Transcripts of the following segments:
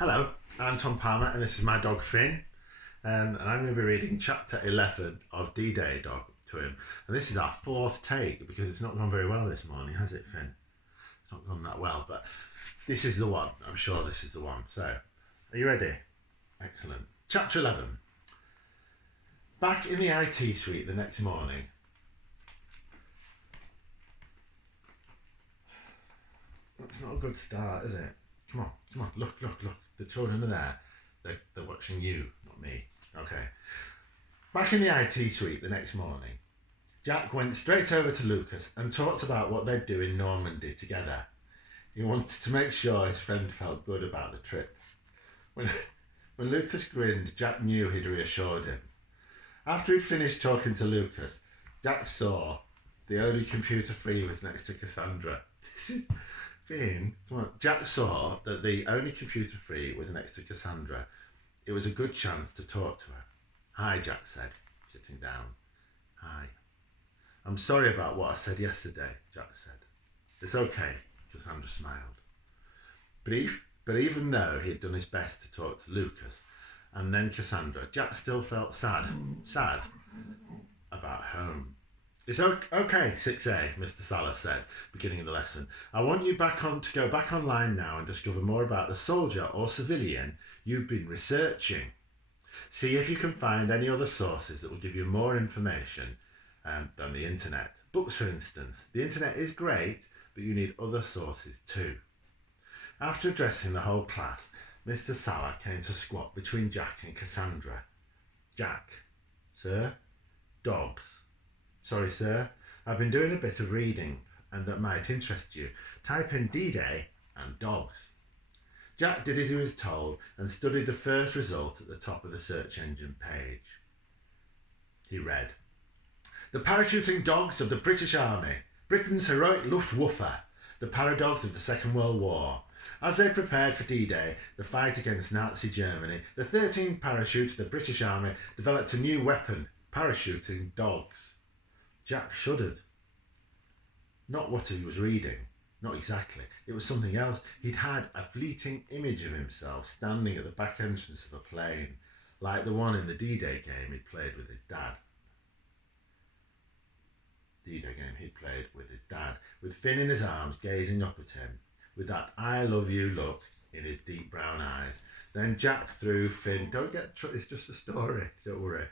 Hello, I'm Tom Palmer and this is my dog Finn, and I'm going to be reading chapter 11 of D-Day Dog to him. And this is our fourth take because it's not gone very well this morning, has it, Finn? It's not gone that well, but this is the one. I'm sure this is the one. So, are you ready? Excellent. Chapter 11. Back in the IT suite the next morning. That's not a good start, is it? Come on, look. The children are there. They're watching you, not me. Okay. Back in the IT suite the next morning, Jack went straight over to Lucas and talked about what they'd do in Normandy together. He wanted to make sure his friend felt good about the trip. When Lucas grinned, Jack knew he'd reassured him. After he'd finished talking to Lucas, Jack saw the only computer free was next to Cassandra. This is... Finn, come on. Jack saw that the only computer free was next to Cassandra. It was a good chance to talk to her. Hi, Jack said, sitting down. Hi. I'm sorry about what I said yesterday, Jack said. It's okay, Cassandra smiled. But even though he had done his best to talk to Lucas and then Cassandra, Jack still felt sad about home. It's okay, 6A, Mr. Salah said, beginning the lesson. I want you to go back online now and discover more about the soldier or civilian you've been researching. See if you can find any other sources that will give you more information than the internet. Books, for instance. The internet is great, but you need other sources too. After addressing the whole class, Mr. Salah came to squat between Jack and Cassandra. Jack. Sir? Dogs. Sorry, sir. I've been doing a bit of reading, and that might interest you. Type in D-Day and dogs. Jack did as he was told and studied the first result at the top of the search engine page. He read, "The parachuting dogs of the British Army, Britain's heroic Luftwaffe, the paradogs of the Second World War. As they prepared for D-Day, the fight against Nazi Germany, the 13th parachute of the British Army developed a new weapon, parachuting dogs." Jack shuddered. Not what he was reading. Not exactly. It was something else. He'd had a fleeting image of himself standing at the back entrance of a plane, like the one in the D-Day game he'd played with his dad. With Finn in his arms, gazing up at him, with that I love you look in his deep brown eyes. Then Jack threw Finn... It's just a story, don't worry.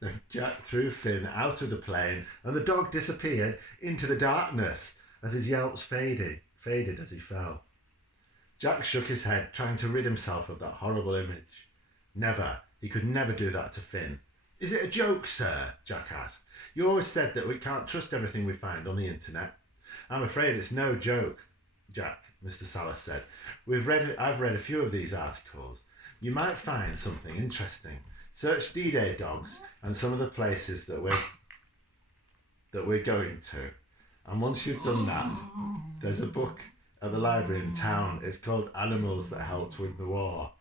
Then Jack threw Finn out of the plane and the dog disappeared into the darkness as his yelps faded as he fell. Jack shook his head, trying to rid himself of that horrible image. Never. He could never do that to Finn. "Is it a joke, sir?" Jack asked. "You always said that we can't trust everything we find on the internet." "I'm afraid it's no joke, Jack," Mr. Salah said. I've read a few of these articles. You might find something interesting. Search D-Day dogs and some of the places that we're going to. And once you've done that, there's a book at the library in town. It's called Animals That Helped Win the War.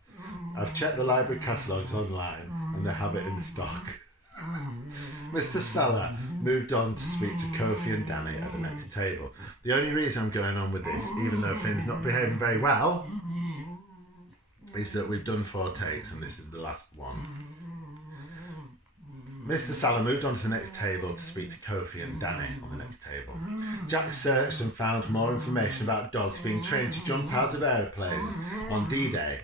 I've checked the library catalogues online and they have it in stock. Mr. Salah moved on to speak to Kofi and Danny at the next table. The only reason I'm going on with this, even though Finn's not behaving very well, is that we've done 4 takes and this is the last one. Mr. Salah moved on to the next table to speak to Kofi and Danny on the next table. Jack searched and found more information about dogs being trained to jump out of aeroplanes on D-Day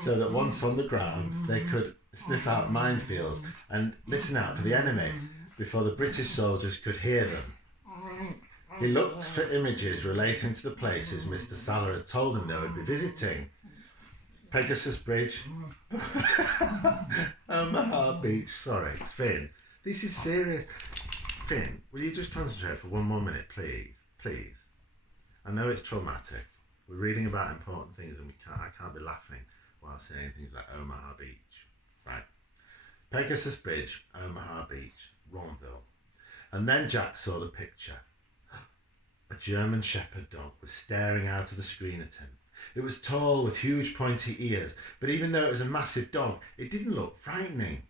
so that once on the ground they could sniff out minefields and listen out for the enemy before the British soldiers could hear them. He looked for images relating to the places Mr. Salah had told him they would be visiting. Pegasus Bridge, Omaha Beach. Sorry, Finn, this is serious. Finn, will you just concentrate for one more minute, please? Please. I know it's traumatic. We're reading about important things and I can't be laughing while saying things like Omaha Beach. Right. Pegasus Bridge, Omaha Beach, Ronville. And then Jack saw the picture. A German shepherd dog was staring out of the screen at him. It was tall with huge pointy ears, but even though it was a massive dog, it didn't look frightening.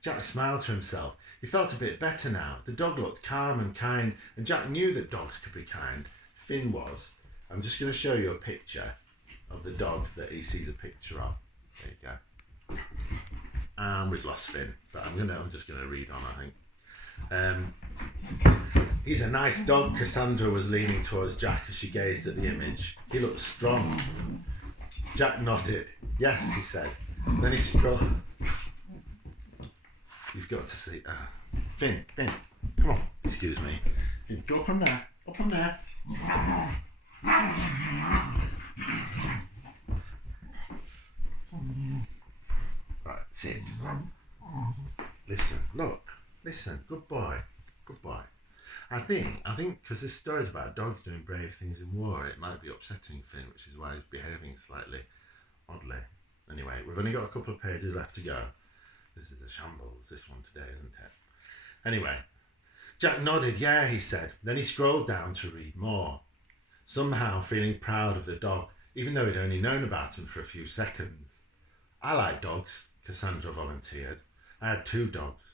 Jack smiled to himself. He felt a bit better now. The dog looked calm and kind, and Jack knew that dogs could be kind. Finn was. I'm just going to show you a picture of the dog that he sees a picture of. There you go. And we've lost Finn, but I'm just gonna read on, I think. He's a nice dog. Cassandra was leaning towards Jack as she gazed at the image. He looked strong. Jack nodded. Yes, he said. Then he scrolled. You've got to see. Finn, come on. Excuse me. Go up on there. Up on there. Right, sit. Listen, look. Listen. Good boy. Good boy. I think because this story is about dogs doing brave things in war, it might be upsetting Finn, which is why he's behaving slightly oddly. Anyway, we've only got a couple of pages left to go. This is a shambles, this one today, isn't it? Anyway, Jack nodded. Yeah, he said. Then he scrolled down to read more. Somehow feeling proud of the dog, even though he'd only known about him for a few seconds. I like dogs, Cassandra volunteered. I had 2 dogs.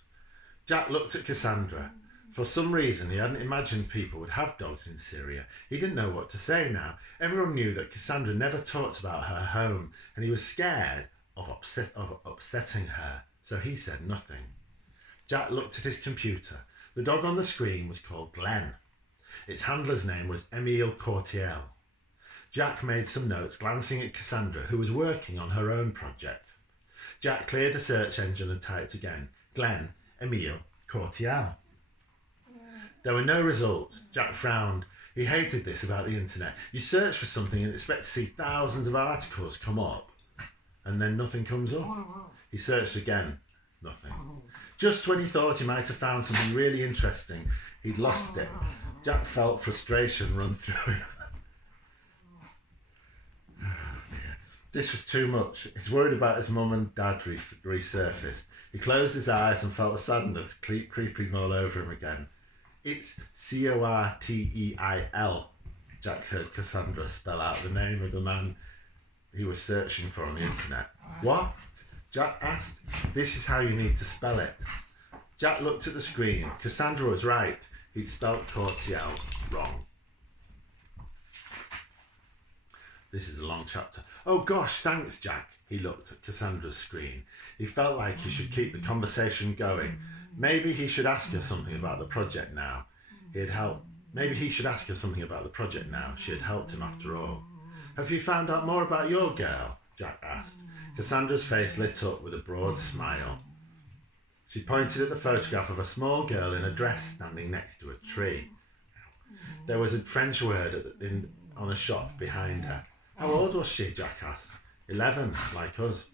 Jack looked at Cassandra. For some reason, he hadn't imagined people would have dogs in Syria. He didn't know what to say now. Everyone knew that Cassandra never talked about her home, and he was scared of upsetting her, so he said nothing. Jack looked at his computer. The dog on the screen was called Glenn. Its handler's name was Emile Courtiel. Jack made some notes, glancing at Cassandra, who was working on her own project. Jack cleared the search engine and typed again, Glenn, Emile Courtiel. There were no results. Jack frowned. He hated this about the internet. You search for something and expect to see thousands of articles come up, and then nothing comes up. He searched again. Nothing. Just when he thought he might have found something really interesting, he'd lost it. Jack felt frustration run through him. This was too much. He's worried about his mum and dad resurfaced. He closed his eyes and felt a sadness creeping all over him again. It's Courtiel. Jack heard Cassandra spell out the name of the man he was searching for on the internet. What? Jack asked. This is how you need to spell it. Jack looked at the screen. Cassandra was right. He'd spelt Courtiel wrong. This is a long chapter. Oh gosh, thanks, Jack. He looked at Cassandra's screen. He felt like he should keep the conversation going. Maybe he should ask her something about the project now. Maybe he should ask her something about the project now. She had helped him after all. Have you found out more about your girl? Jack asked. Cassandra's face lit up with a broad smile. She pointed at the photograph of a small girl in a dress standing next to a tree. There was a French word on a shop behind her. How old was she? Jack asked. 11, like us,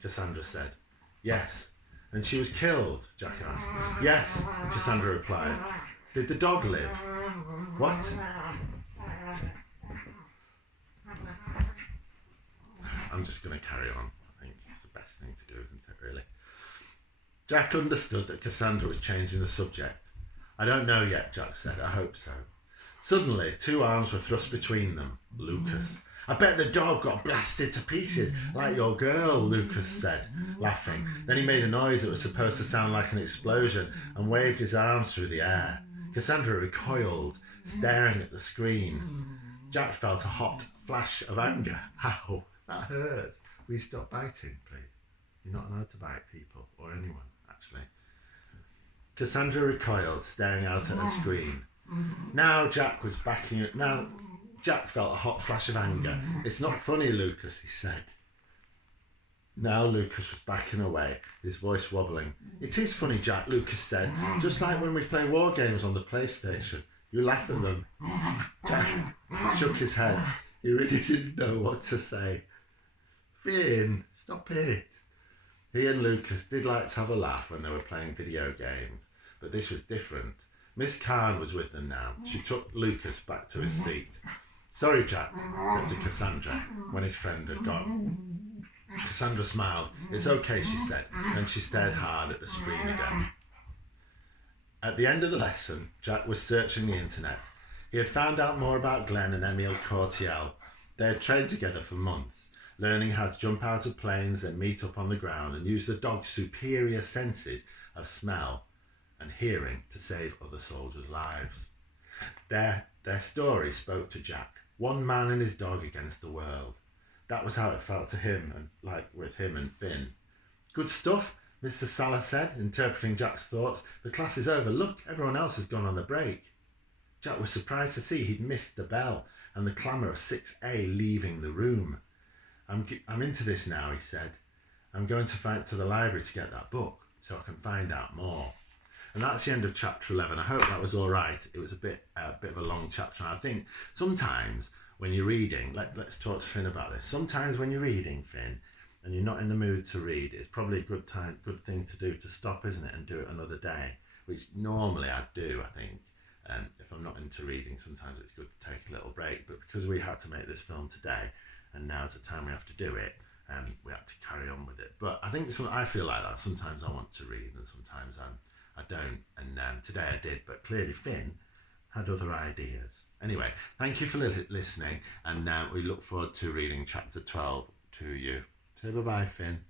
Cassandra said. Yes. And she was killed? Jack asked. Yes, Cassandra replied. Did the dog live? What? I'm just going to carry on. I think it's the best thing to do, isn't it, really? Jack understood that Cassandra was changing the subject. I don't know yet, Jack said. I hope so. Suddenly, 2 arms were thrust between them. Lucas. I bet the dog got blasted to pieces, like your girl, Lucas said, laughing. Then he made a noise that was supposed to sound like an explosion and waved his arms through the air. Cassandra recoiled, staring at the screen. Jack felt a hot flash of anger. Ow, that hurts. Will you stop biting, please? You're not allowed to bite people, or anyone, actually. Cassandra recoiled, staring out at her screen. Now Jack felt a hot flash of anger. It's not funny, Lucas, he said. Now Lucas was backing away, his voice wobbling. It is funny, Jack, Lucas said. Just like when we play war games on the PlayStation. You laugh at them. Jack shook his head. He really didn't know what to say. Finn, stop it. He and Lucas did like to have a laugh when they were playing video games, but this was different. Miss Khan was with them now. She took Lucas back to his seat. Sorry, Jack, said to Cassandra when his friend had gone. Cassandra smiled. It's okay, she said, and she stared hard at the screen again. At the end of the lesson, Jack was searching the internet. He had found out more about Glenn and Emile Courtiel. They had trained together for months, learning how to jump out of planes, then meet up on the ground and use the dog's superior senses of smell and hearing to save other soldiers' lives. Their story spoke to Jack. One man and his dog against the world. that was how it felt to him, and like with him and Finn. Good stuff, Mr. Salah said, interpreting Jack's thoughts. The class is over. Look, everyone else has gone on the break. Jack was surprised to see he'd missed the bell and the clamour of 6A leaving the room. I'm into this now, he said. I'm going to the library to get that book so I can find out more. And that's the end of chapter 11. I hope that was all right. It was a bit of a long chapter. And I think sometimes when you're reading, let's talk to Finn about this. Sometimes when you're reading, Finn, and you're not in the mood to read, it's probably a good thing to do to stop, isn't it, and do it another day, which normally I do, I think. If I'm not into reading, sometimes it's good to take a little break. But because we had to make this film today, and now's the time we have to do it, we had to carry on with it. But I think I feel like that. Sometimes I want to read, and sometimes I don't. And today I did. But clearly Finn had other ideas. Anyway, thank you for listening, and we look forward to reading chapter 12 to you. Say bye-bye, Finn.